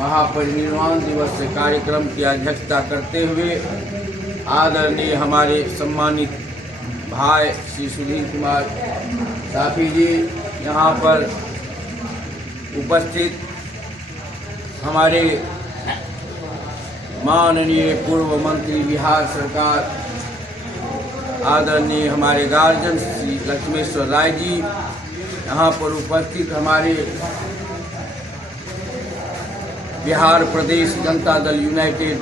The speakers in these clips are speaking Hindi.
महापरिनिर्वाण दिवस कार्यक्रम की अध्यक्षता करते हुए आदरणीय हमारे सम्मानित भाई श्री सुधीर कुमार साफी जी, यहाँ पर उपस्थित हमारे माननीय पूर्व मंत्री बिहार सरकार आदरणीय हमारे गार्जियन श्री लक्ष्मेश्वर राय जी, यहाँ पर उपस्थित हमारे बिहार प्रदेश जनता दल यूनाइटेड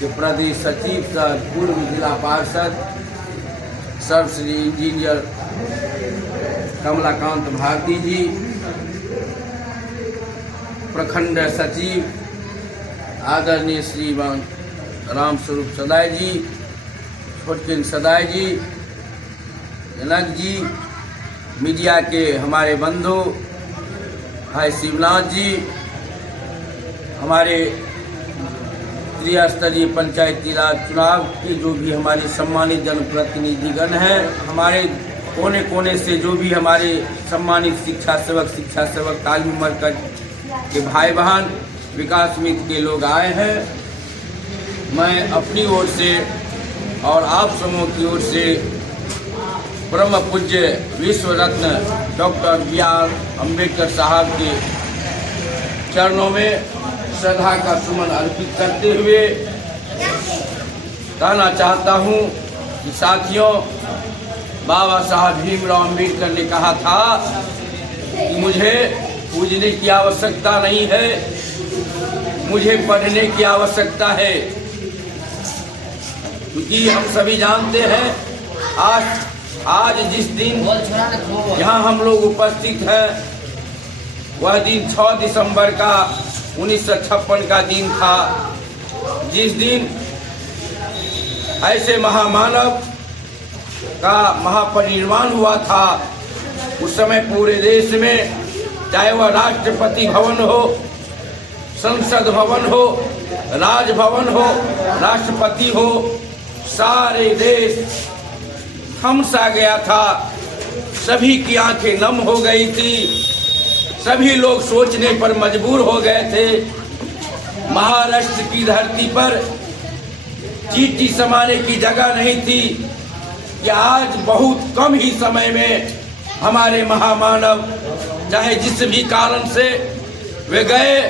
के प्रदेश सचिव सह पूर्व जिला पार्षद सर्वश्री इंजीनियर कमलाकांत भारती जी, प्रखंड सचिव आदरणीय श्रीमान रामस्वरूप सदाय जी, छोटकिन सदाय जी, जनक जी, मीडिया के हमारे बंधु भाई शिवनाथ जी, हमारे त्रिस्तरीय पंचायती राज चुनाव के जो भी हमारे सम्मानित जनप्रतिनिधिगण हैं, हमारे कोने कोने से जो भी हमारे सम्मानित शिक्षा सेवक तालीम मरकज के भाई बहन विकास मित्र के लोग आए हैं, मैं अपनी ओर से और आप समूह की ओर से परम पूज्य विश्व रत्न डॉक्टर B.R. अम्बेडकर साहब के चरणों में श्रद्धा का सुमन अर्पित करते हुए कहना चाहता हूँ कि साथियों, बाबा साहब भीमराव अम्बेडकर ने कहा था कि मुझे पूजने की आवश्यकता नहीं है, मुझे पढ़ने की आवश्यकता है। क्योंकि हम सभी जानते हैं आज जिस दिन यहाँ हम लोग उपस्थित हैं, वह दिन 6 दिसंबर का 1956 का दिन था, जिस दिन ऐसे महामानव का महापरिनिर्वाण हुआ था। उस समय पूरे देश में, चाहे वह राष्ट्रपति भवन हो, संसद भवन हो, राजभवन हो, राष्ट्रपति हो, सारे देश थम सा गया था। सभी की आंखें नम हो गई थी, सभी लोग सोचने पर मजबूर हो गए थे। महाराष्ट्र की धरती पर चींटी समाने की जगह नहीं थी कि आज बहुत कम ही समय में हमारे महामानव, चाहे जिस भी कारण से वे गए,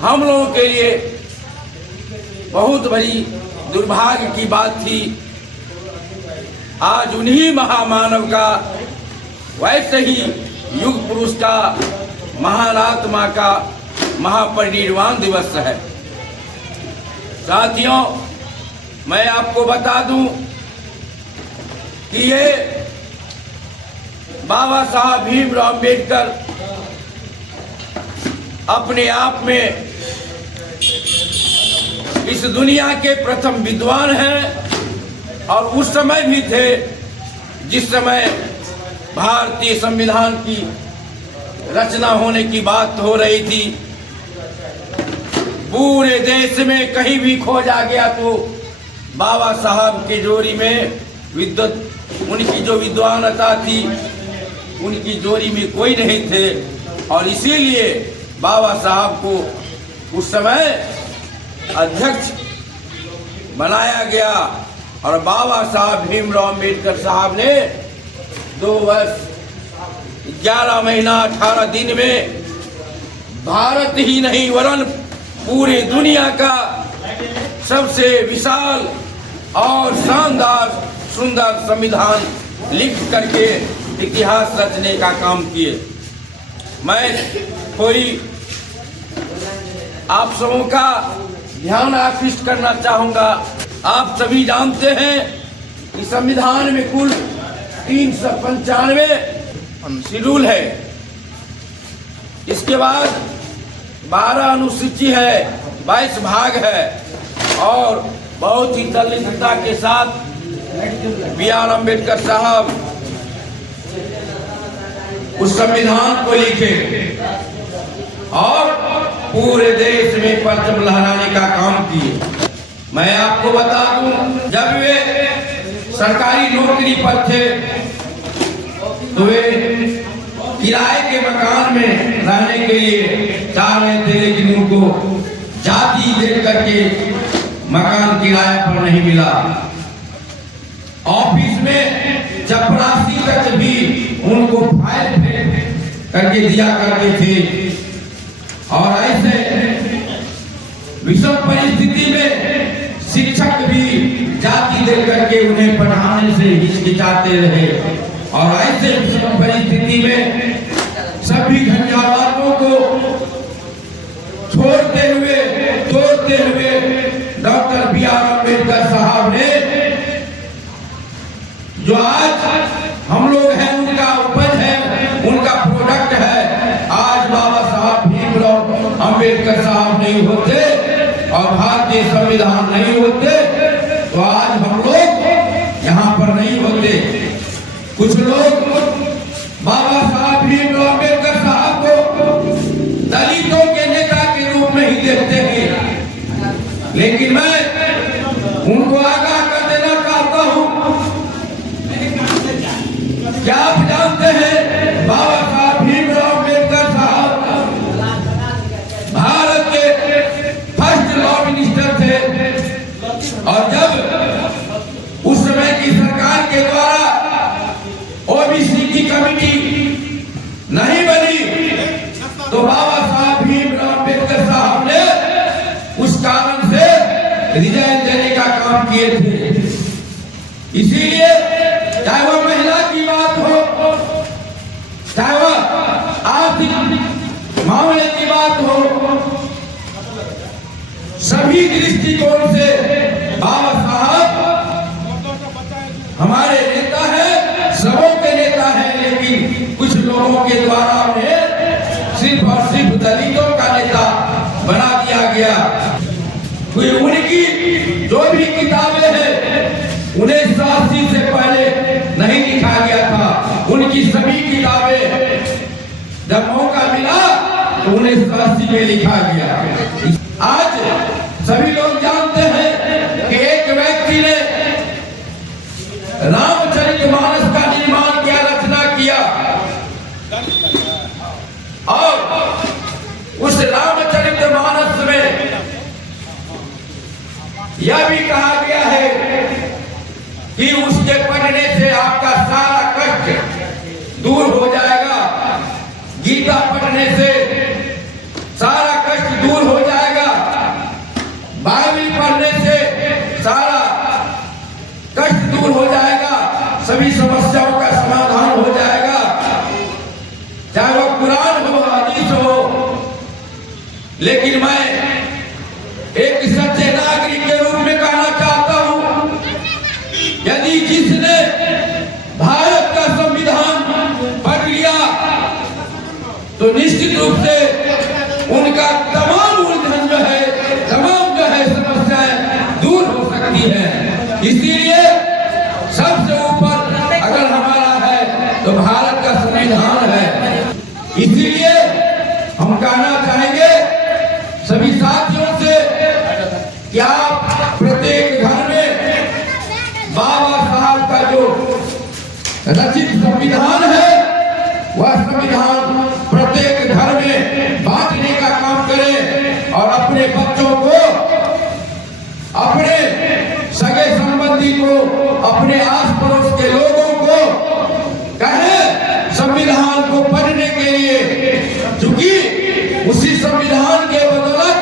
हम लोगों के लिए बहुत बड़ी दुर्भाग्य की बात थी। आज उन्हीं महामानव का, वैसे ही युग पुरुष का, महान आत्मा का महापरिनिर्वाण दिवस है। साथियों, मैं आपको बता दूं कि ये बाबा साहब भीमराव अम्बेडकर अपने आप में इस दुनिया के प्रथम विद्वान हैं और उस समय भी थे जिस समय भारतीय संविधान की रचना होने की बात हो रही थी। पूरे देश में कहीं भी खोजा गया तो बाबा साहब के जोड़ी में उनकी जो विद्वानता थी, उनकी जोड़ी में कोई नहीं थे। और इसीलिए बाबा साहब को उस समय अध्यक्ष बनाया गया और बाबा साहब भीमराव अम्बेडकर साहब ने 2 वर्ष 11 महीना 18 दिन में भारत ही नहीं वरन पूरी दुनिया का सबसे विशाल और शानदार सुंदर संविधान लिख करके इतिहास रचने का काम किए। मैं कोई आप सबों का ध्यान आकृष्ट करना चाहूंगा। आप सभी जानते हैं कि संविधान में कुल 395 शेड्यूल है। इसके बाद 12 अनुसूची है, 22 भाग है और बहुत ही दलितता के साथ B.R. अम्बेडकर साहब उस संविधान को लिखे और पूरे देश में परचम लहराने का काम किए। मैं आपको बता दूं, जब वे सरकारी नौकरी पर थे तो वे किराए के मकान में रहने के लिए 4 रहे थे, लेकिन उनको जाति देख करके मकान किराए पर नहीं मिला। ऑफिस में चपरासी तक भी उनको फाइल करके दिया करते थे। और ऐसे विषम परिस्थिति में शिक्षक भी जाति दे करके उन्हें पढ़ाने से हिचकिचाते रहे। और ऐसे विषम परिस्थिति में सभी झंझावातों को छोड़ते हुए तोड़ते हुए डॉक्टर बी.आर. अम्बेडकर साहब ने जो आज हम लोग हैं, उनका उपज है, उनका प्रोडक्ट है। आज बाबा साहब भीमराव अम्बेडकर साहब नहीं होते और भारतीय संविधान नहीं होते तो आज हम लोग यहाँ पर नहीं होते। कुछ लोग बाबा साहब भीमराव अम्बेडकर साहब को दलितों के नेता के रूप में ही देखते हैं, लेकिन मैं उनको आगाह कर देना चाहता हूँ। क्या आप जानते हैं बाबा साहब भीमराव अम्बेडकर साहब भारत के फर्स्ट लॉ मिनिस्टर थे। और जब उस समय की सरकार के द्वारा ओबीसी की कमेटी नहीं बनी तो बाबा साहब भीमराव अम्बेडकर साहब ने उस कारण से रिजाइन देने का काम किए थे। इसीलिए चाहे वह महिला की बात हो, चाहे वह आर्थिक मामले की बात हो, सभी दृष्टिकोण से बाबा साहब हमारे नेता है, सबों के नेता है। लेकिन कुछ लोगों के द्वारा उन्हें सिर्फ और सिर्फ दलितों का नेता बना दिया गया। कोई उनकी जो भी किताबें हैं 1980 से पहले नहीं लिखा गया था। उनकी सभी किताबें जब मौका मिला तो 1980 में लिखा गया। आज सभी लोग जानते हैं कि एक व्यक्ति ने रामचरितमानस का निर्माण किया, रचना किया और उस रामचरितमानस में यह भी कहा गया है कि उसके पढ़ने से आपका सारा कष्ट दूर हो जाएगा। गीता पढ़ने से सारा कष्ट दूर हो जाएगा। बाइबल पढ़ने से सारा कष्ट दूर हो जाएगा। सभी समस्याओं का समाधान हो जाएगा। चाहे वो कुरान हो, हदीस हो। लेकिन मैं एक सच्चे नागरिक के रूप में कहना चाहता हूं, यदि जिसने भारत का संविधान पढ़ लिया तो निश्चित रूप से उनका तमाम उलझन जो है, तमाम जो है समस्याएं दूर हो सकती है। इसीलिए सबसे ऊपर अगर हमारा है तो भारत का संविधान है। इसीलिए हम कहना चाहेंगे सभी साथियों से कि आप प्रत्येक घर में बाबा साहब का जो रचित संविधान है वह संविधान प्रत्येक घर में बांटने का काम करें और अपने बच्चों को, अपने सगे संबंधी को, अपने आस पड़ोस के लोगों को कहें संविधान को पढ़ने के लिए, क्योंकि उसी संविधान के बदौलत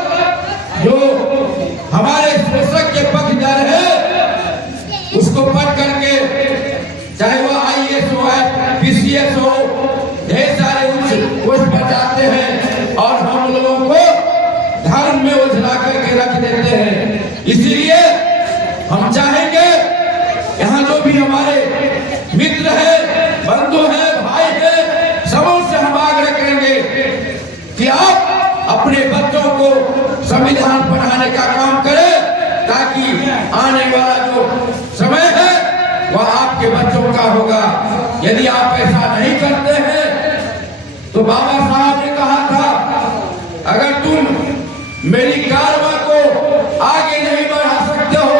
जो हमारे शोषक के पक्षधर है उसको पढ़ करके, चाहे वो IAS हो, PCS हो, ढेर सारे उच्च पोस्ट पर जाते हैं और हम लोगों को धर्म में उलझा करके रख देते हैं। इसीलिए हम चाहेंगे यहाँ जो भी हमारे मित्र हैं, बंधु हैं, भाई हैं, सबों से हम आग्रह करेंगे कि आप अपने बच्चों को संविधान पढ़ाने का काम करें, ताकि आने वाला जो समय है वह आपके बच्चों का होगा। यदि आप ऐसा नहीं करते हैं तो बाबा साहब ने कहा था, अगर तुम मेरी कारवां को आगे नहीं बढ़ा सकते हो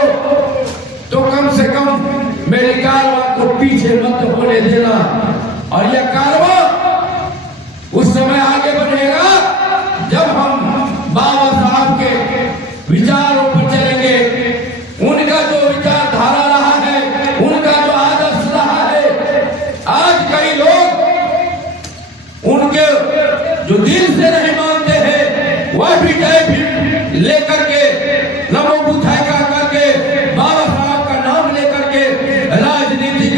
तो कम से कम मेरी कारवां को पीछे मत होने देना। और यह कारवां उस समय आगे बढ़ेगा जब हम विचारों पर चलेंगे, उनका जो विचारधारा रहा है, उनका जो आदर्श रहा है। आज कई लोग उनके जो दिल से नहीं मानते हैं, वह भी जय भीम लेकर के, नमो बुद्धाय का करके, बाबा साहब का नाम लेकर के राजनीतिक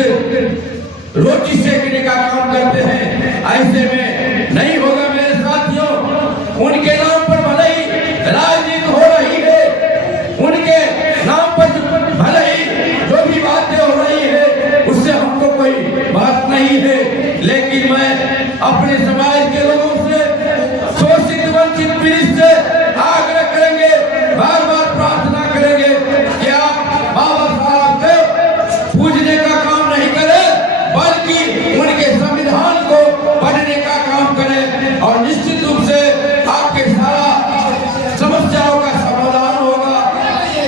रोटी सेकने का काम करते हैं। ऐसे में नहीं होगा मेरे साथियों। उनके नाम पर भले ही राजनीति हो रही है, उनके नाम पर भले ही जो भी बातें हो रही है, उससे हमको कोई बात नहीं है। लेकिन मैं अपने समाज के लोगों से, शोषित वंचित पीड़ित से आग्रह करेंगे, बार बार प्रार्थना करेंगे कि आप बाबा साहब को पूजने का काम नहीं करें, बल्कि उनके संविधान को पढ़ने का काम करें और निश्चित रूप से आपके सारा समस्याओं का समाधान होगा।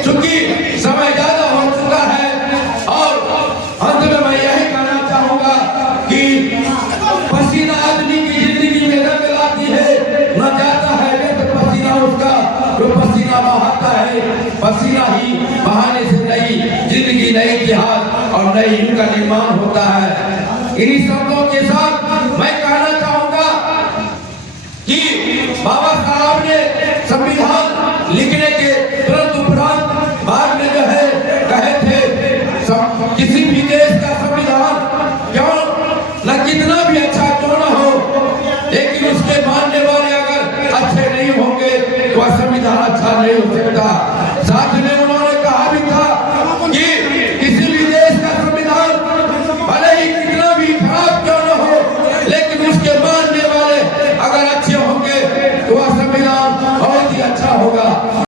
चूंकि समय ज्यादा हो चुका है और अंत में मैं यही कहना चाहूंगा कि पसीना आदमी की जिंदगी में रंग लाती है, न जाता है तो पसीना उसका जो पसीना बहाता है, पसीना ही बहाने से नई जिंदगी, नई इतिहास और नई युग का निर्माण होता है। इन्हीं शब्दों के साथ मैं कहना चाहूंगा कि बाबा साहब ने संविधान लिखने के तुरंत उपरांत बाद में जो है कहे थे, किसी भी देश का संविधान क्यों न कितना भी अच्छा क्यों न हो, लेकिन उसके मानने वाले अगर अच्छे नहीं होंगे तो वह संविधान अच्छा नहीं हो सकता। साथ में उन्होंने कहा भी था कि किसी भी देश का संविधान भले ही कितना भी खराब क्यों न हो, लेकिन उसके मानने वाले अगर अच्छे होंगे तो वह संविधान बहुत ही अच्छा होगा।